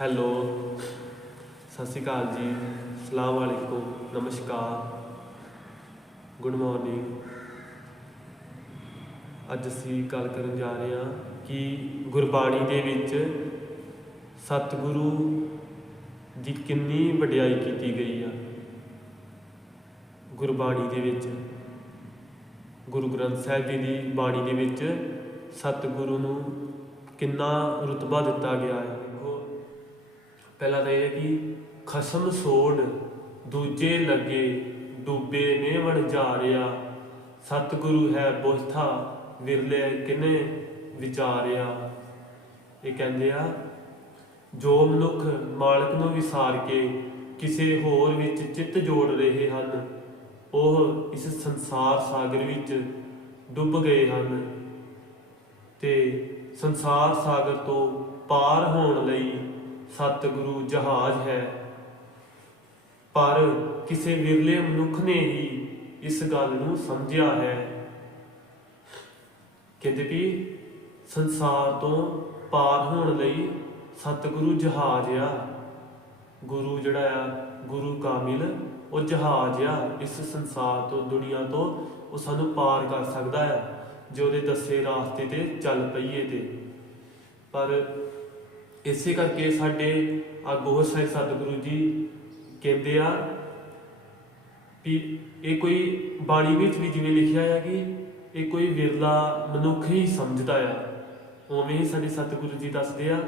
Hello, ਸਤਿ ਸ਼੍ਰੀ ਅਕਾਲ ਜੀ। ਸਲਾਮ ਵਾਲੇਕੁਮ ਨਮਸਕਾਰ। Good morning. ਅੱਜ ਅਸੀਂ ਗੱਲ ਕਰਨ ਜਾ ਰਹੇ ਹਾਂ ਕਿ ਗੁਰਬਾਣੀ ਦੇ ਵਿੱਚ ਸਤਿਗੁਰੂ ਦੀ ਕਿੰਨੀ ਵਡਿਆਈ ਕੀਤੀ ਗਈ ਆ। ਗੁਰਬਾਣੀ ਦੇ ਵਿੱਚ, ਗੁਰੂ ਗ੍ਰੰਥ ਸਾਹਿਬ ਜੀ ਦੀ ਬਾਣੀ ਦੇ ਵਿੱਚ ਸਤਿਗੁਰੂ ਨੂੰ ਕਿੰਨਾ ਰੁਤਬਾ ਦਿੱਤਾ ਗਿਆ ਹੈ। ਪਹਿਲਾਂ ਤਾਂ ਇਹ ਹੈ ਕਿ ਖਸਮ ਸੋੜ ਦੂਜੇ ਲੱਗੇ, ਡੂਬੇ ਮੇਵਣ ਜਾ ਰਿਆ। ਸਤਿਗੁਰੂ ਹੈ ਬੋਥਾ ਵਿਰਲੇ ਕਿਨੇ ਵਿਚਾਰਿਆ। ਇਹ ਕਹਿੰਦੇ ਆ, ਜੋ ਮਨੁੱਖ ਮਾਲਕ ਨੂੰ ਵਿਸਾਰ ਕੇ ਕਿਸੇ ਹੋਰ ਵਿੱਚ ਚਿੱਤ ਜੋੜ ਰਹੇ ਹਨ, ਉਹ ਇਸ ਸੰਸਾਰ ਸਾਗਰ ਵਿੱਚ ਡੁੱਬ ਗਏ ਹਨ ਤੇ ਸੰਸਾਰ ਸਾਗਰ ਤੋਂ ਪਾਰ ਹੋਣ ਲਈ ਸਤਿਗੁਰੂ ਜਹਾਜ਼ ਹੈ। ਪਰ ਕਿਸੇ ਵਿਰਲੇ ਮਨੁੱਖ ਨੇ ਹੀ ਇਸ ਗੱਲ ਨੂੰ ਸਮਝਿਆ ਹੈ। ਕਹਿੰਦੇ ਵੀ ਸੰਸਾਰ ਤੋਂ ਪਾਰ ਹੋਣ ਲਈ ਸਤਿਗੁਰੂ ਜਹਾਜ਼ ਆ। ਗੁਰੂ ਜਿਹੜਾ ਆ, ਗੁਰੂ ਕਾਮਿਲ, ਉਹ ਜਹਾਜ਼ ਆ। ਇਸ ਸੰਸਾਰ ਤੋਂ, ਦੁਨੀਆ ਤੋਂ ਉਹ ਸਾਨੂੰ ਪਾਰ ਕਰ ਸਕਦਾ ਆ, ਜੇ ਉਹਦੇ ਦੱਸੇ ਰਾਸਤੇ ਤੇ ਚੱਲ ਪਈਏ ਤੇ। ਪਰ ਇਸੇ ਕਰਕੇ ਸਾਡੇ ਆ ਬਹੁਤ ਸਾਰੇ ਸਤਿਗੁਰੂ ਜੀ ਕਹਿੰਦੇ ਆ ਕਿ ਇਹ ਕੋਈ ਬਾਣੀ ਵਿੱਚ ਵੀ ਜਿਵੇਂ ਲਿਖਿਆ ਹੈ ਕਿ ਇਹ ਕੋਈ ਵਿਰਲਾ ਮਨੁੱਖ ਹੀ ਸਮਝਦਾ ਆ। ਉਵੇਂ ਹੀ ਸਾਡੇ ਸਤਿਗੁਰੂ ਜੀ ਦੱਸਦੇ ਆ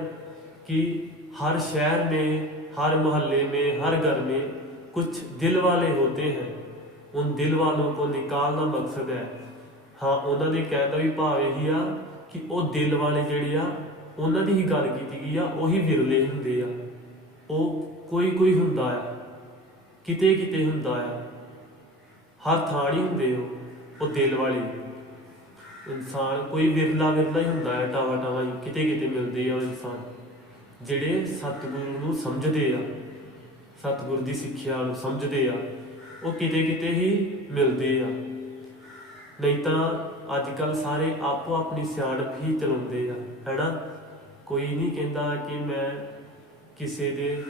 ਕਿ ਹਰ ਸ਼ਹਿਰ ਮੇ, ਹਰ ਮੁਹੱਲੇ ਮੇ, ਹਰ ਘਰ ਮੇ ਕੁਝ ਦਿਲ ਵਾਲੇ ਹੁੰਦੇ ਹਨ। ਉਹ ਦਿਲ ਵਾਲੋਂ ਕੋ ਨਿਕਾਲਣਾ ਮਕਸਦ ਹੈ। ਹਾਂ, ਉਹਨਾਂ ਦੇ ਕਹਿਣ ਦਾ ਵੀ ਭਾਵ ਇਹੀ ਆ ਕਿ ਉਹ ਦਿਲ ਵਾਲੇ ਜਿਹੜੇ ਆ ਉਹਨਾਂ ਦੀ ਹੀ ਗੱਲ ਕੀਤੀ ਗਈ ਆ, ਉਹੀ ਵਿਰਲੇ ਹੁੰਦੇ ਆ। ਉਹ ਕੋਈ ਕੋਈ ਹੁੰਦਾ ਆ, ਕਿਤੇ ਕਿਤੇ ਹੁੰਦਾ ਆ। ਹਰ ਥਾਂ ਨਹੀਂ ਹੁੰਦੇ ਉਹ ਉਹ ਦਿਲ ਵਾਲੇ। ਇਨਸਾਨ ਕੋਈ ਵਿਰਲਾ ਵਿਰਲਾ ਹੀ ਹੁੰਦਾ ਹੈ ਟਾਵਾ ਟਾਵਾ ਹੀ, ਕਿਤੇ ਕਿਤੇ ਮਿਲਦੇ ਆ ਉਹ ਇਨਸਾਨ। ਜਿਹੜੇ ਸਤਿਗੁਰੂ ਨੂੰ ਸਮਝਦੇ ਆ, ਸਤਿਗੁਰ ਦੀ ਸਿੱਖਿਆ ਨੂੰ ਸਮਝਦੇ ਆ, ਉਹ ਕਿਤੇ ਕਿਤੇ ਹੀ ਮਿਲਦੇ ਆ। ਨਹੀਂ ਤਾਂ ਅੱਜ ਕੱਲ ਸਾਰੇ ਆਪੋ ਆਪਣੀ ਸਿਆਣਪ ਹੀ ਚਲਾਉਂਦੇ ਆ ਹੈਨਾ ਕੋਈ ਨਹੀਂ ਕਹਿੰਦਾ ਕਿ ਮੈਂ ਕਿਸੇ ਦੇ,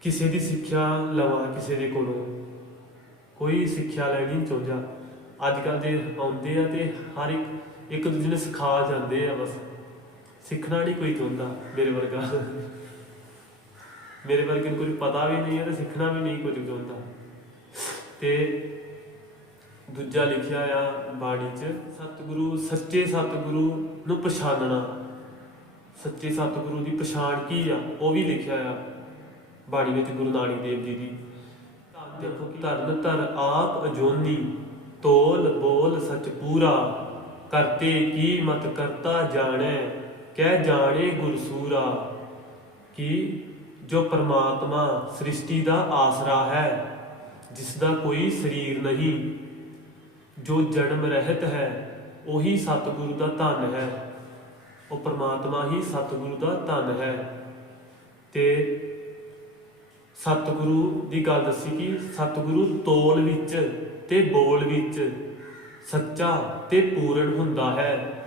ਕਿਸੇ ਦੀ ਸਿੱਖਿਆ ਲਵਾਂ ਕਿਸੇ ਦੇ ਕੋਲੋਂ। ਕੋਈ ਸਿੱਖਿਆ ਲੈਣੀ ਚਾਹੁੰਦਾ। ਅੱਜ ਕੱਲ ਦੇ ਆਉਂਦੇ ਆ ਤੇ ਹਰ ਇੱਕ ਇੱਕ ਦੂਜੇ ਨੂੰ ਸਿਖਾ ਜਾਂਦੇ ਆ ਬਸ। ਸਿੱਖਣਾ ਨਹੀਂ ਕੋਈ ਚਾਹੁੰਦਾ ਮੇਰੇ ਵਰਗਾ। ਮੇਰੇ ਵਰਗੇ ਨੂੰ ਕੁਝ ਪਤਾ ਵੀ ਨਹੀਂ ਹੈ ਤੇ ਸਿੱਖਣਾ ਵੀ ਨਹੀਂ ਕੁਝ ਚਾਹੁੰਦਾ। ਤੇ ਦੂਜਾ ਲਿਖਿਆ ਆ ਬਾਣੀ 'ਚ, ਸਤਿਗੁਰੂ, ਸੱਚੇ ਸਤਿਗੁਰੂ ਨੂੰ ਪਛਾਣਨਾ ਸੱਚੇ ਸਤਿਗੁਰੂ ਦੀ ਪਛਾਣ ਕੀ ਆ? ਉਹ ਵੀ ਲਿਖਿਆ ਆ ਬਾਣੀ ਵਿੱਚ ਗੁਰੂ ਨਾਨਕ ਦੇਵ ਜੀ ਦੀ। ਦੇਖੋ ਕਿ ਧਰਨ ਧਰ ਆਪ ਅਜੋਨੀ ਤੋਲ ਬੋਲ ਸਚ ਪੂਰਾ ਕਰਤੇ ਕੀ ਮਤ ਕਰਤਾ ਜਾਣੈ ਕਹਿ ਜਾਣੇ ਗੁਰਸੂਰਾ। ਕਿ? ਜੋ ਪਰਮਾਤਮਾ ਸ੍ਰਿਸ਼ਟੀ ਦਾ ਆਸਰਾ ਹੈ ਜਿਸ ਦਾ ਕੋਈ ਸਰੀਰ ਨਹੀਂ। ਜੋ ਜਨਮ ਰਹਿਤ ਹੈ ਉਹੀ ਸਤਿਗੁਰੂ ਦਾ ਧਨ ਹੈ। ਉਹ ਪਰਮਾਤਮਾ ਹੀ ਸਤਿਗੁਰੂ ਦਾ ਧਨ ਹੈ। ਤੇ ਸਤਿਗੁਰੂ ਦੀ ਗੱਲ ਦੱਸੀ ਕਿ ਸਤਿਗੁਰੂ ਤੋਲ ਵਿੱਚ ਤੇ ਬੋਲ ਵਿੱਚ ਸੱਚਾ ਤੇ ਪੂਰਨ ਹੁੰਦਾ ਹੈ।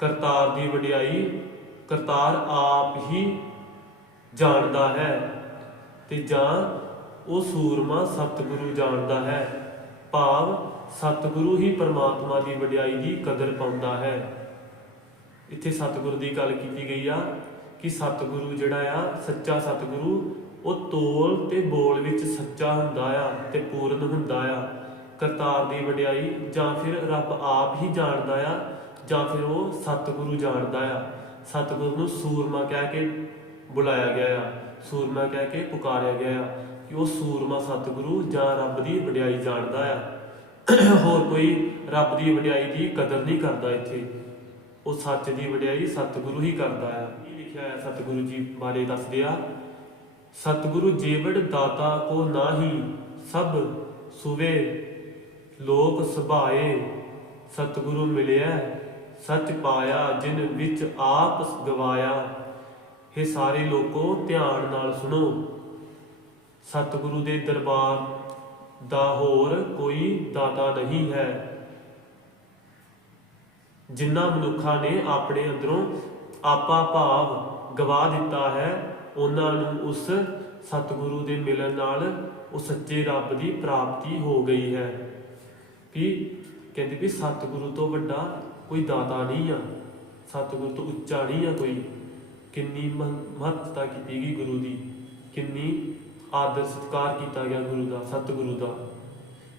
ਕਰਤਾਰ ਦੀ ਵਡਿਆਈ ਕਰਤਾਰ ਆਪ ਹੀ ਜਾਣਦਾ ਹੈ ਤੇ ਜਾਂ ਉਹ ਸੂਰਮਾ ਸਤਿਗੁਰੂ ਜਾਣਦਾ ਹੈ। ਭਾਵ ਸਤਿਗੁਰੂ ਹੀ ਪਰਮਾਤਮਾ ਦੀ ਵਡਿਆਈ ਦੀ ਕਦਰ ਪਾਉਂਦਾ ਹੈ। ਇੱਥੇ ਸਤਿਗੁਰੂ ਦੀ ਗੱਲ ਕੀਤੀ ਗਈ ਆ, ਕਿ ਸਤਿਗੁਰੂ ਜਿਹੜਾ ਆ, ਸੱਚਾ ਸਤਿਗੁਰੂ, ਉਹ ਤੋਲ ਤੇ ਬੋਲ ਵਿੱਚ ਸੱਚਾ ਹੁੰਦਾ ਆ ਤੇ ਪੂਰਨ ਹੁੰਦਾ ਆ। ਕਰਤਾਰ ਦੀ ਵਡਿਆਈ ਜਾਂ ਫਿਰ ਰੱਬ ਆਪ ਹੀ ਜਾਣਦਾ ਆ, ਜਾਂ ਫਿਰ ਉਹ ਸਤਿਗੁਰੂ ਜਾਣਦਾ ਆ। ਸਤਿਗੁਰੂ ਨੂੰ ਸੂਰਮਾ ਕਹਿ ਕੇ ਬੁਲਾਇਆ ਗਿਆ ਆ, ਸੂਰਮਾ ਕਹਿ ਕੇ ਪੁਕਾਰਿਆ ਗਿਆ ਆ ਕਿ ਉਹ ਸੂਰਮਾ ਸਤਿਗੁਰੂ ਜਾਂ ਰੱਬ ਦੀ ਵਡਿਆਈ ਜਾਣਦਾ ਆ। ਹੋਰ ਕੋਈ ਰੱਬ ਦੀ ਵਡਿਆਈ ਦੀ ਕਦਰ ਨਹੀਂ ਕਰਦਾ ਇੱਥੇ। ਉਹ ਸੱਚ ਦੀ ਵਡਿਆਈ ਸਤਿਗੁਰੂ ਹੀ ਕਰਦਾ ਹੈ ਇਹ ਲਿਖਿਆ ਹੈ ਸਤਿਗੁਰੂ ਜੀ ਬਾਰੇ ਦੱਸਦੇ ਆ? ਸਤਿਗੁਰੂ ਜੀਵੜ ਦਾਤਾ ਕੋ ਨਾਹੀ, ਸਭ ਸੁਵੇ, ਲੋਕ ਸੁਭਾਏ, ਸਤਿਗੁਰੂ ਮਿਲਿਆ, ਸੱਚ ਪਾਇਆ, ਜਿਨ ਵਿੱਚ ਆਪ ਗਵਾਇਆ। ਇਹ ਸਾਰੇ ਲੋਕੋ, ਧਿਆਨ ਨਾਲ ਸੁਣੋ। ਸਤਿਗੁਰੂ ਦੇ ਦਰਬਾਰ ਦਾ ਹੋਰ ਕੋਈ ਦਾਤਾ ਨਹੀਂ ਹੈ। ਜਿਨ੍ਹਾਂ ਮਨੁੱਖਾਂ ਨੇ ਆਪਣੇ ਅੰਦਰੋਂ ਆਪਾ ਭਾਵ ਗਵਾ ਦਿੱਤਾ ਹੈ, ਉਹਨਾਂ ਨੂੰ ਉਸ ਸਤਿਗੁਰੂ ਦੇ ਮਿਲਣ ਨਾਲ ਉਹ ਸੱਚੇ ਰੱਬ ਦੀ ਪ੍ਰਾਪਤੀ ਹੋ ਗਈ ਹੈ। ਕਿ ਕਹਿੰਦੇ ਵੀ ਸਤਿਗੁਰੂ ਤੋਂ ਵੱਡਾ ਕੋਈ ਦਾਤਾ ਨਹੀਂ ਆ, ਸਤਿਗੁਰੂ ਤੋਂ ਉੱਚਾ ਨਹੀਂ ਆ ਕੋਈ। ਕਿੰਨੀ ਮਹ- ਮਹੱਤਤਾ ਕੀਤੀ ਗਈ ਗੁਰੂ ਦੀ, ਕਿੰਨੀ ਆਦਰ ਸਤਿਕਾਰ ਕੀਤਾ ਗਿਆ ਗੁਰੂ ਦਾ, ਸਤਿਗੁਰੂ ਦਾ,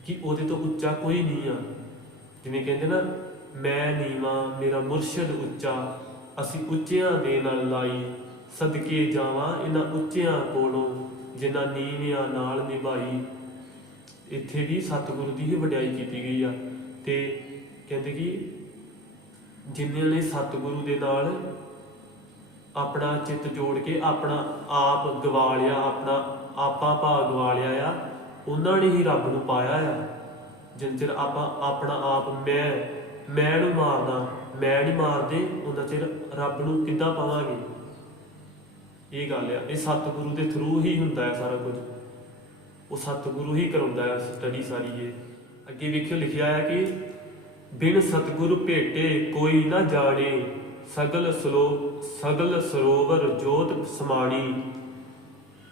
ਕਿ ਉਹਦੇ ਤੋਂ ਉੱਚਾ ਕੋਈ ਨਹੀਂ ਆ। ਜਿਵੇਂ ਕਹਿੰਦੇ ਨਾ ਮੈਂ ਨੀਵਾ, ਮੇਰਾ ਮੁਰਸ਼ਿਦ ਉੱਚਾ। ਅਸੀਂ ਉੱਚਿਆਂ ਦੇ ਨਾਲ ਲਾਈ, ਸਦਕੇ ਜਾਵਾਂ ਇਹਨਾਂ ਉੱਚਿਆਂ ਕੋਲੋਂ, ਜਿਨ੍ਹਾਂ ਨੀਵਿਆਂ ਨਾਲ ਨਿਭਾਈ। ਇੱਥੇ ਵੀ ਸਤਿਗੁਰੂ ਦੀ ਹੀ ਵਡਿਆਈ ਕੀਤੀ ਗਈ ਆ। ਤੇ ਕਹਿੰਦੇ ਕਿ ਜਿਨ੍ਹਾਂ ਨੇ ਸਤਿਗੁਰੂ ਦੇ ਨਾਲ ਆਪਣਾ ਚਿੱਤ ਜੋੜ ਕੇ ਆਪਣਾ ਆਪ ਗਵਾ ਲਿਆ ਆਪਣਾ ਆਪਾ ਭਾਗ ਗਵਾ ਲਿਆ ਆ, ਉਹਨਾਂ ਨੇ ਹੀ ਰੱਬ ਨੂੰ ਪਾਇਆ ਆ। ਜਿੰਨ ਚਿਰ ਆਪਾਂ ਆਪਣਾ ਆਪ ਮੈਂ ਮੈਂ ਨੂੰ ਮਾਰਦਾ, ਮੈਂ ਨਹੀਂ ਮਾਰਦੇ ਉਹਨਾਂ ਚਿਰ ਰੱਬ ਨੂੰ ਕਿੱਦਾਂ ਪਾਵਾਂਗੇ? ਇਹ ਗੱਲ ਆ, ਇਹ ਸਤਿਗੁਰੂ ਦੇ ਥਰੂ ਹੀ ਹੁੰਦਾ ਹੈ ਸਾਰਾ ਕੁਝ। ਉਹ ਸਤਿਗੁਰੂ ਹੀ ਕਰਾਉਂਦਾ ਹੈ ਸਟੱਡੀ ਸਾਰੀ ਇਹ। ਅੱਗੇ ਵੇਖਿਓ ਲਿਖਿਆ ਹੈ ਕਿ ਬਿਨ ਸਤਿਗੁਰੂ ਭੇਟੇ ਕੋਈ ਨਾ ਜਾਣੇ, ਸਗਲ ਸਲੋ, ਸਗਲ ਸਰੋਵਰ ਜੋਤ ਸਮਾਣੀ।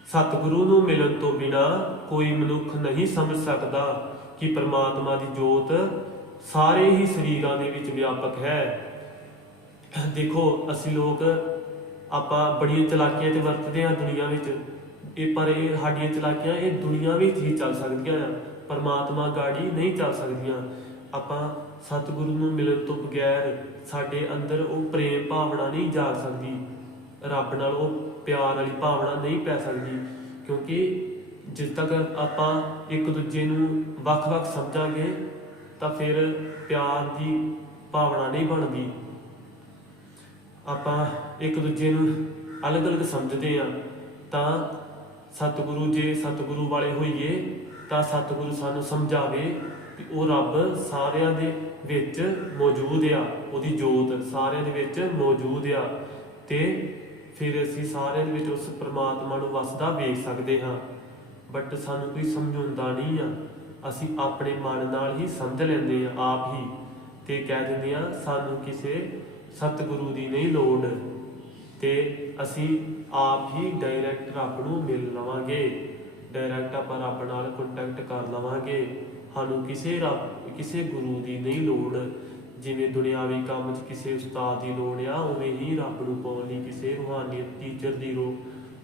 ਸਤਿਗੁਰੂ ਨੂੰ ਮਿਲਣ ਤੋਂ ਬਿਨਾ ਕੋਈ ਮਨੁੱਖ ਨਹੀਂ ਸਮਝ ਸਕਦਾ ਕਿ ਪ੍ਰਮਾਤਮਾ ਦੀ ਜੋਤ ਸਾਰੇ ਹੀ ਸਰੀਰਾਂ ਦੇ ਵਿੱਚ ਵਿਆਪਕ ਹੈ। ਦੇਖੋ, ਅਸੀਂ ਲੋਕ ਆਪਾਂ ਬੜੀਆਂ ਚਲਾਕੀਆਂ ਤੇ ਵਰਤਦੇ ਹਾਂ ਦੁਨੀਆ ਵਿੱਚ। ਇਹ ਪਰ ਇਹ ਸਾਡੀਆਂ ਚਲਾਕੀਆਂ, ਇਹ ਦੁਨੀਆ ਵਿੱਚ ਹੀ ਚੱਲ ਸਕਦੀਆਂ ਆ। ਪਰਮਾਤਮਾ ਗਾੜੀ ਨਹੀਂ ਚੱਲ ਸਕਦੀਆਂ। ਆਪਾਂ ਸਤਿਗੁਰੂ ਨੂੰ ਮਿਲਣ ਤੋਂ ਬਗੈਰ ਸਾਡੇ ਅੰਦਰ ਉਹ ਪ੍ਰੇਮ ਭਾਵਨਾ ਨਹੀਂ ਜਾਗ ਸਕਦੀ। ਰੱਬ ਨਾਲ ਉਹ ਪਿਆਰ ਵਾਲੀ ਭਾਵਨਾ ਨਹੀਂ ਪੈ ਸਕਦੀ। ਕਿਉਂਕਿ ਜਿਸ ਤੱਕ ਆਪਾਂ ਇੱਕ ਦੂਜੇ ਨੂੰ ਵੱਖ-ਵੱਖ ਸਮਝਾਂਗੇ ਤਾਂ ਫਿਰ ਪਿਆਰ ਦੀ ਭਾਵਨਾ ਨਹੀਂ ਬਣਦੀ। ਆਪਾਂ ਇੱਕ ਦੂਜੇ ਨੂੰ ਅਲੱਗ-ਅਲੱਗ ਸਮਝਦੇ ਆ ਤਾਂ ਸਤਿਗੁਰੂ ਜੇ ਸਤਿਗੁਰੂ ਵਾਲੇ ਹੋਈਏ, ਤਾਂ ਸਤਿਗੁਰੂ ਸਾਨੂੰ ਸਮਝਾਵੇ ਕਿ ਉਹ ਰੱਬ ਸਾਰਿਆਂ ਦੇ ਵਿੱਚ ਮੌਜੂਦ ਆ। ਉਹਦੀ ਜੋਤ ਸਾਰਿਆਂ ਦੇ ਵਿੱਚ ਮੌਜੂਦ ਆ। ਤੇ ਫਿਰ ਅਸੀਂ ਸਾਰਿਆਂ ਦੇ ਵਿੱਚ ਉਸ ਪ੍ਰਮਾਤਮਾ ਨੂੰ ਵਸਦਾ ਵੇਖ ਸਕਦੇ ਹਾਂ। ਬਟ ਸਾਨੂੰ ਕੋਈ ਸਮਝਾਉਂਦਾ ਨਹੀਂ ਆ। ਅਸੀਂ ਆਪਣੇ ਮਨ ਨਾਲ ਹੀ ਸਮਝ ਲੈਂਦੇ ਆ ਆਪ ਹੀ ਤੇ ਕਹਿ ਦਿੰਦੇ ਆ ਸਾਨੂੰ ਕਿਸੇ ਸਤਿਗੁਰੂ ਦੀ ਨਹੀਂ ਲੋੜ ਤੇ ਅਸੀਂ ਆਪ ਹੀ ਡਾਇਰੈਕਟ ਰੱਬ ਨੂੰ ਮਿਲ ਲਵਾਂਗੇ। ਡਾਇਰੈਕਟ ਆਪਾਂ ਰੱਬ ਨਾਲ ਕੰਟੈਕਟ ਕਰ ਲਵਾਂਗੇ। ਸਾਨੂੰ ਕਿਸੇ ਰੱਬ, ਕਿਸੇ ਗੁਰੂ ਦੀ ਨਹੀਂ ਲੋੜ। ਜਿਵੇਂ ਦੁਨਿਆਵੀ ਕੰਮ 'ਚ ਕਿਸੇ ਉਸਤਾਦ ਦੀ ਲੋੜ ਆ, ਉਵੇਂ ਹੀ ਰੱਬ ਨੂੰ ਪਾਉਣ ਲਈ ਕਿਸੇ ਰੂਹਾਨੀ ਟੀਚਰ ਦੀ ਰੋ,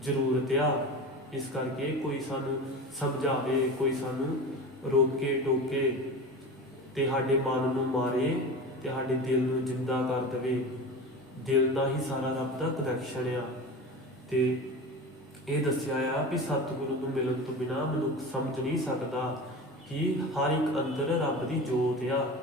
ਜ਼ਰੂਰਤ ਆ। ਇਸ ਕਰਕੇ ਕੋਈ ਸਾਨੂੰ ਸਮਝਾਵੇ, ਕੋਈ ਸਾਨੂੰ ਰੋਕੇ ਟੋਕੇ ਤੇ ਸਾਡੇ ਮਨ ਨੂੰ ਮਾਰੇ ਤੇ ਸਾਡੇ ਦਿਲ ਨੂੰ ਜਿੰਦਾ ਕਰ ਦੇਵੇ। ਦਿਲ ਦਾ ਹੀ ਸਾਰਾ ਰੱਬ ਦਾ ਕਨੈਕਸ਼ਨ ਆ। ਤੇ ਇਹ ਦੱਸਿਆ ਆ ਵੀ ਸਤਿਗੁਰੂ ਨੂੰ ਮਿਲਣ ਤੋਂ ਬਿਨਾ ਮਨੁੱਖ ਸਮਝ ਨਹੀਂ ਸਕਦਾ ਕਿ ਹਰ ਇੱਕ ਅੰਦਰ ਰੱਬ ਦੀ ਜੋਤ ਆ।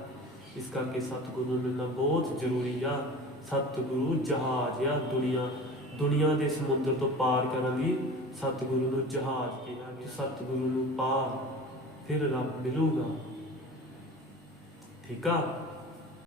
ਇਸ ਕਰਕੇ ਸਤਿਗੁਰੂ ਨੂੰ ਮਿਲਣਾ ਬਹੁਤ ਜ਼ਰੂਰੀ ਆ। ਸਤਿਗੁਰੂ ਜਹਾਜ਼ ਆ ਦੁਨੀਆ ਦੁਨੀਆ ਦੇ ਸਮੁੰਦਰ ਤੋਂ ਪਾਰ ਕਰਨ ਲਈ ਸਤਿਗੁਰੂ ਨੂੰ ਜਹਾਜ਼ ਕਿਹਾ ਕਿ ਸਤਿਗੁਰੂ ਨੂੰ ਪਾ ਫਿਰ ਰੱਬ ਮਿਲੂਗਾ। ਠੀਕ ਆ?